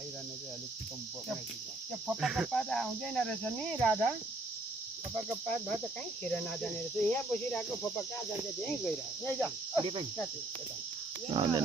खाइरहनु चाहिँ अलिक कम त्यो फपाको पात आउँदैन रहेछ नि राधा फपाको पात भए त कहीँ खेर नजाने रहेछ यहाँ बसिरहेको फपा कहाँ जान्छ त्यहीँ गइरहेको यहीँ जा आउँदैन